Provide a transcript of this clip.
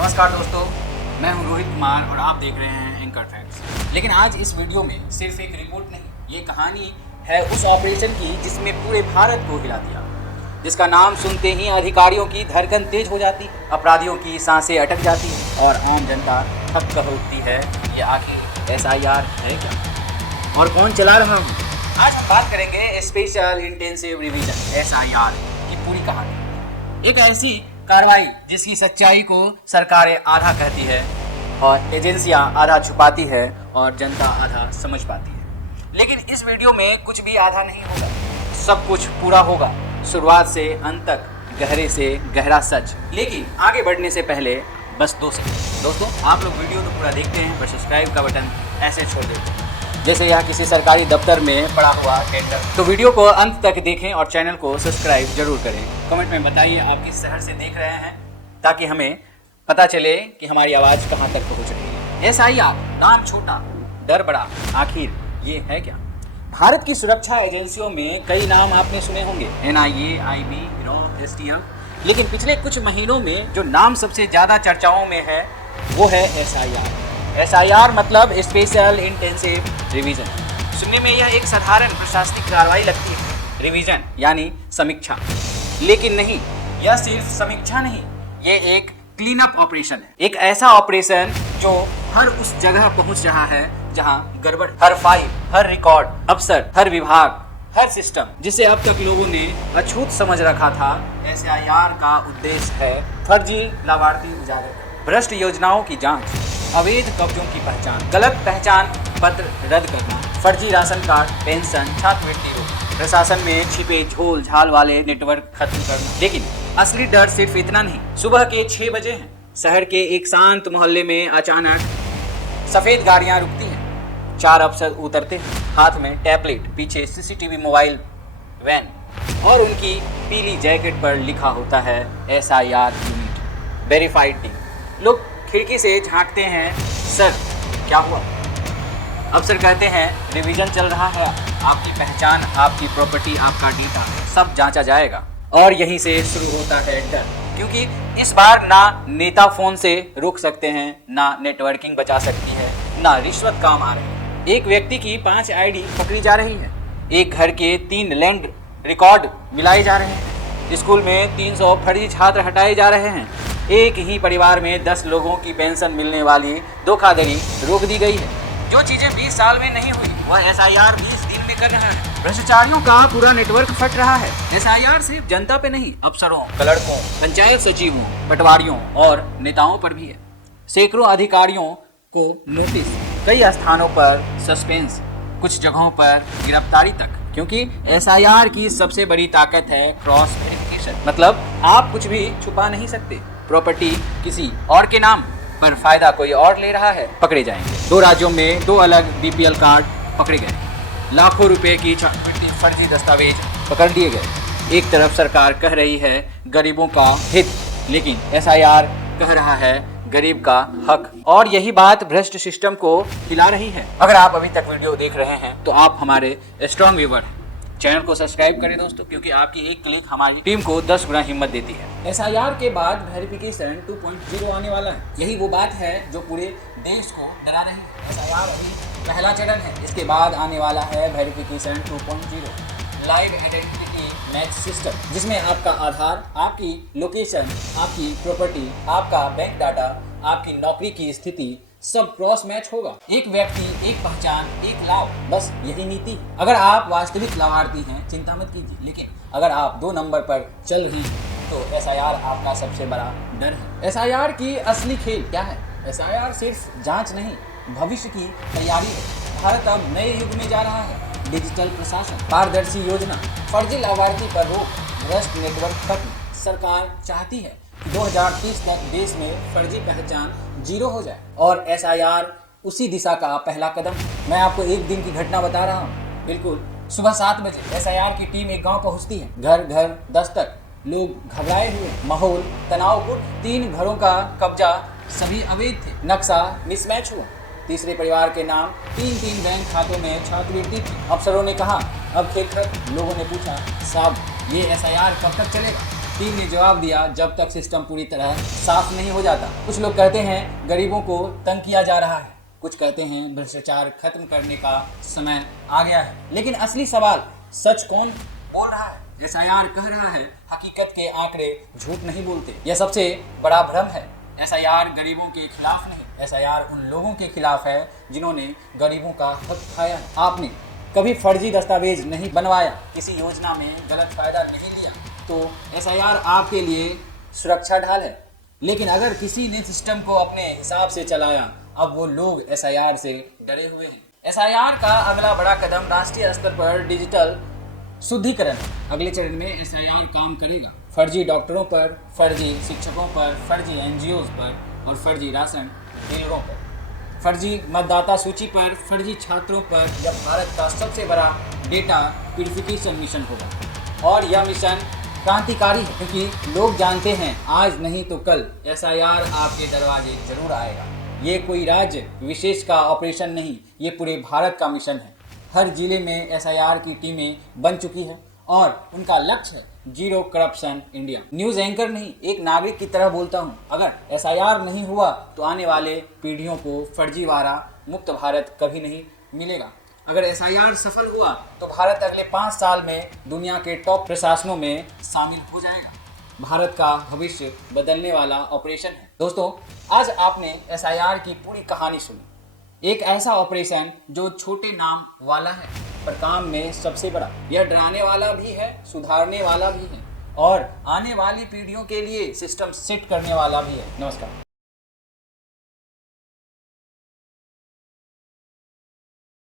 नमस्कार दोस्तों, मैं हूं रोहित कुमार और आप देख रहे हैं एंकर फैक्ट्स। लेकिन आज इस वीडियो में सिर्फ एक रिपोर्ट नहीं, ये कहानी है उस ऑपरेशन की जिसमें पूरे भारत को हिला दिया, जिसका नाम सुनते ही अधिकारियों की धड़कन तेज हो जाती है, अपराधियों की सांसें अटक जाती है और आम जनता थक कर उठती है। ये आखिर SIR है क्या और कौन चला रहा हूँ? आज हम बात करेंगे स्पेशल इंटेंसिव रिवीजन SIR की पूरी कहानी। एक ऐसी कार्रवाई जिसकी सच्चाई को सरकारें आधा कहती है और एजेंसियां आधा छुपाती है और जनता आधा समझ पाती है। लेकिन इस वीडियो में कुछ भी आधा नहीं होगा, सब कुछ पूरा होगा, शुरुआत से अंत तक, गहरे से गहरा सच। लेकिन आगे बढ़ने से पहले बस 2 सेकंड। दोस्तों, आप लोग वीडियो तो पूरा देखते हैं पर सब्सक्राइब का बटन ऐसे छोड़ देते हैं जैसे यह किसी सरकारी दफ्तर में पड़ा हुआ टेंडर। तो वीडियो को अंत तक देखें और चैनल को सब्सक्राइब जरूर करें। कमेंट में बताइए आप किस शहर से देख रहे हैं ताकि हमें पता चले कि हमारी आवाज़ कहां तक पहुंच रही है। SIR, नाम छोटा डर बड़ा, आखिर ये है क्या? भारत की सुरक्षा एजेंसियों में कई नाम आपने सुने होंगे, NIA, IB, STM। लेकिन पिछले कुछ महीनों में जो नाम सबसे ज़्यादा चर्चाओं में है वो है SIR मतलब स्पेशल इंटेंसिव रिवीजन। सुनने में यह एक साधारण प्रशासनिक कार्रवाई लगती है, रिवीजन यानी समीक्षा, लेकिन नहीं, यह सिर्फ समीक्षा नहीं, ये एक क्लीन अप ऑपरेशन है। एक ऐसा ऑपरेशन जो हर उस जगह पहुंच रहा है जहां गड़बड़, हर फाइल, हर रिकॉर्ड, अफसर, हर विभाग, हर सिस्टम जिसे अब तक लोगों ने अछूत समझ रखा था। SIR का उद्देश्य है फर्जी लाभार्थी उजागर, भ्रष्ट योजनाओं की जांच, अवैध कब्जों की पहचान, गलत पहचान पत्र रद्द करना, फर्जी राशन कार्ड, पेंशन, छात्रवृत्ति रोक, प्रशासन में छिपे झोल झाल वाले नेटवर्क खत्म करना। लेकिन असली डर सिर्फ इतना नहीं। सुबह के 6 बजे हैं, शहर के एक शांत मोहल्ले में अचानक सफेद गाड़ियां रुकती हैं, 4 अफसर उतरते हैं, हाथ में टैबलेट, पीछे CCTV मोबाइल वैन और उनकी पीली जैकेट पर लिखा होता है SIR यूनिट, वेरीफाइड टीम। लोग खिड़की से झांकते हैं, सर क्या हुआ? अफसर कहते हैं रिवीजन चल रहा है, आपकी पहचान, आपकी प्रॉपर्टी, आपका डेटा सब जांचा जाएगा। और यहीं से शुरू होता है डर, क्योंकि इस बार ना नेता फोन से रोक सकते हैं, ना नेटवर्किंग बचा सकती है, ना रिश्वत काम आ रही है। एक व्यक्ति की 5 ID पकड़ी जा रही है, एक घर के 3 लैंड रिकॉर्ड मिलाए जा रहे हैं, स्कूल में 300 फर्जी छात्र हटाए जा रहे हैं, एक ही परिवार में 10 लोगों की पेंशन मिलने वाली धोखाधड़ी रोक दी गई है। जो चीजें 20 साल में नहीं हुई वह SIR 20 दिन में कर रहा है। भ्रष्टाचारियों का पूरा नेटवर्क फट रहा है। SIR सिर्फ जनता पे नहीं, अफसरों, क्लर्कों, पंचायत सचिवों, पटवारियों और नेताओं पर भी है। सैकड़ों अधिकारियों को नोटिस, कई स्थानों पर सस्पेंस, कुछ जगहों पर गिरफ्तारी तक, क्योंकि SIR की सबसे बड़ी ताकत है क्रॉस वेरिफिकेशन। मतलब आप कुछ भी छुपा नहीं सकते। प्रॉपर्टी किसी और के नाम पर फायदा कोई और ले रहा है, पकड़े जाएंगे। 2 राज्यों में 2 अलग BPL कार्ड पकड़े गए, लाखों रुपए की छात्रवृत्ति फर्जी दस्तावेज पकड़ लिए गए। एक तरफ सरकार कह रही है गरीबों का हित, लेकिन SIR कह रहा है गरीब का हक, और यही बात भ्रष्ट सिस्टम को हिला रही है। अगर आप अभी तक वीडियो देख रहे हैं तो आप हमारे स्ट्रॉन्ग व्यूअर हैं। चैनल को सब्सक्राइब करें दोस्तों, क्योंकि आपकी एक क्लिक हमारी टीम को 10 गुना हिम्मत देती है। SIR के बाद वेरिफिकेशन 2.0 आने वाला है। यही वो बात है जो पूरे देश को डरा रही है। SIR अभी पहला चरण है, इसके बाद आने वाला है verification 2.0, live identity match system, जिसमें आपका आधार, आपकी लोकेशन, आपकी प्रॉपर्टी, आपका बैंक डाटा, आपकी नौकरी की स्थिति सब क्रॉस मैच होगा। एक व्यक्ति, एक पहचान, एक लाभ, बस यही नीति। अगर आप वास्तविक लाभार्थी हैं चिंता मत कीजिए, लेकिन अगर आप 2 नंबर पर चल रही तो SIR आपका सबसे बड़ा डर है। SIR की असली खेल क्या है? SIR सिर्फ जांच नहीं, भविष्य की तैयारी है। भारत अब नए युग में जा रहा है। डिजिटल प्रशासन, पारदर्शी योजना, फर्जी लाभार्थी पर रोक, भ्रष्ट नेटवर्क खत्म। सरकार चाहती है 2030 तक देश में फर्जी पहचान 0 हो जाए, और SIR उसी दिशा का पहला कदम। मैं आपको एक दिन की घटना बता रहा हूँ। बिल्कुल सुबह 7 बजे SIR की टीम एक गांव पहुंचती है। घर घर दस्तक, लोग घबराए हुए, माहौल तनावपूर्ण। 3 घरों का कब्जा, सभी अवैध थे, नक्शा मिसमैच हुआ। तीसरे परिवार के नाम, 3 बैंक खातों में छात्रवृत्ति थी। अफसरों ने कहा अब खेल खत्म। लोगों ने पूछा साहब ये SIR कब तक चलेगा? टीम ने जवाब दिया, जब तक सिस्टम पूरी तरह साफ नहीं हो जाता। कुछ लोग कहते हैं गरीबों को तंग किया जा रहा है, कुछ कहते हैं भ्रष्टाचार खत्म करने का समय आ गया है। लेकिन असली सवाल, सच कौन बोल रहा है? एसआईआर कह रहा है, हकीकत के आंकड़े झूठ नहीं बोलते। यह सबसे बड़ा भ्रम है। एसआईआर गरीबों के खिलाफ नहीं, एसआईआर उन लोगों के खिलाफ है जिन्होंने गरीबों का हक खाया है। आपने कभी फर्जी दस्तावेज नहीं बनवाया, किसी योजना में गलत फायदा नहीं लिया, तो एसआईआर आपके लिए सुरक्षा ढाल है। लेकिन अगर किसी ने सिस्टम को अपने हिसाब से चलाया, अब वो लोग एसआईआर से डरे हुए हैं। एसआईआर का अगला बड़ा कदम राष्ट्रीय स्तर पर डिजिटल शुद्धिकरण। अगले चरण में एसआईआर काम करेगा फर्जी डॉक्टरों पर, फर्जी शिक्षकों पर, फर्जी एनजीओ पर और फर्जी राशन डीलरों पर, फर्जी मतदाता सूची पर, फर्जी छात्रों पर। यह भारत का सबसे बड़ा डेटा प्यूरिफिकेशन मिशन होगा और यह मिशन क्रांतिकारी है, क्योंकि लोग जानते हैं आज नहीं तो कल एसआईआर आपके दरवाजे जरूर आएगा। ये कोई राज्य विशेष का ऑपरेशन नहीं, ये पूरे भारत का मिशन है। हर जिले में एसआईआर की टीमें बन चुकी है और उनका लक्ष्य है zero corruption India. News anchor नहीं, एक नागरिक की तरह बोलता हूँ। अगर एसआईआर नहीं हुआ तो आने वाले पीढ़ियों को फर्जीवाड़ा मुक्त भारत कभी नहीं मिलेगा। अगर एसआईआर सफल हुआ तो भारत अगले 5 साल में दुनिया के टॉप प्रशासनों में शामिल हो जाएगा। भारत का भविष्य बदलने वाला ऑपरेशन है। दोस्तों, आज आपने एसआईआर की पूरी कहानी सुनी। एक ऐसा ऑपरेशन जो छोटे नाम वाला है पर काम में सबसे बड़ा। यह डराने वाला भी है, सुधारने वाला भी है और आने वाली पीढ़ियों के लिए सिस्टम सेट करने वाला भी है। नमस्कार।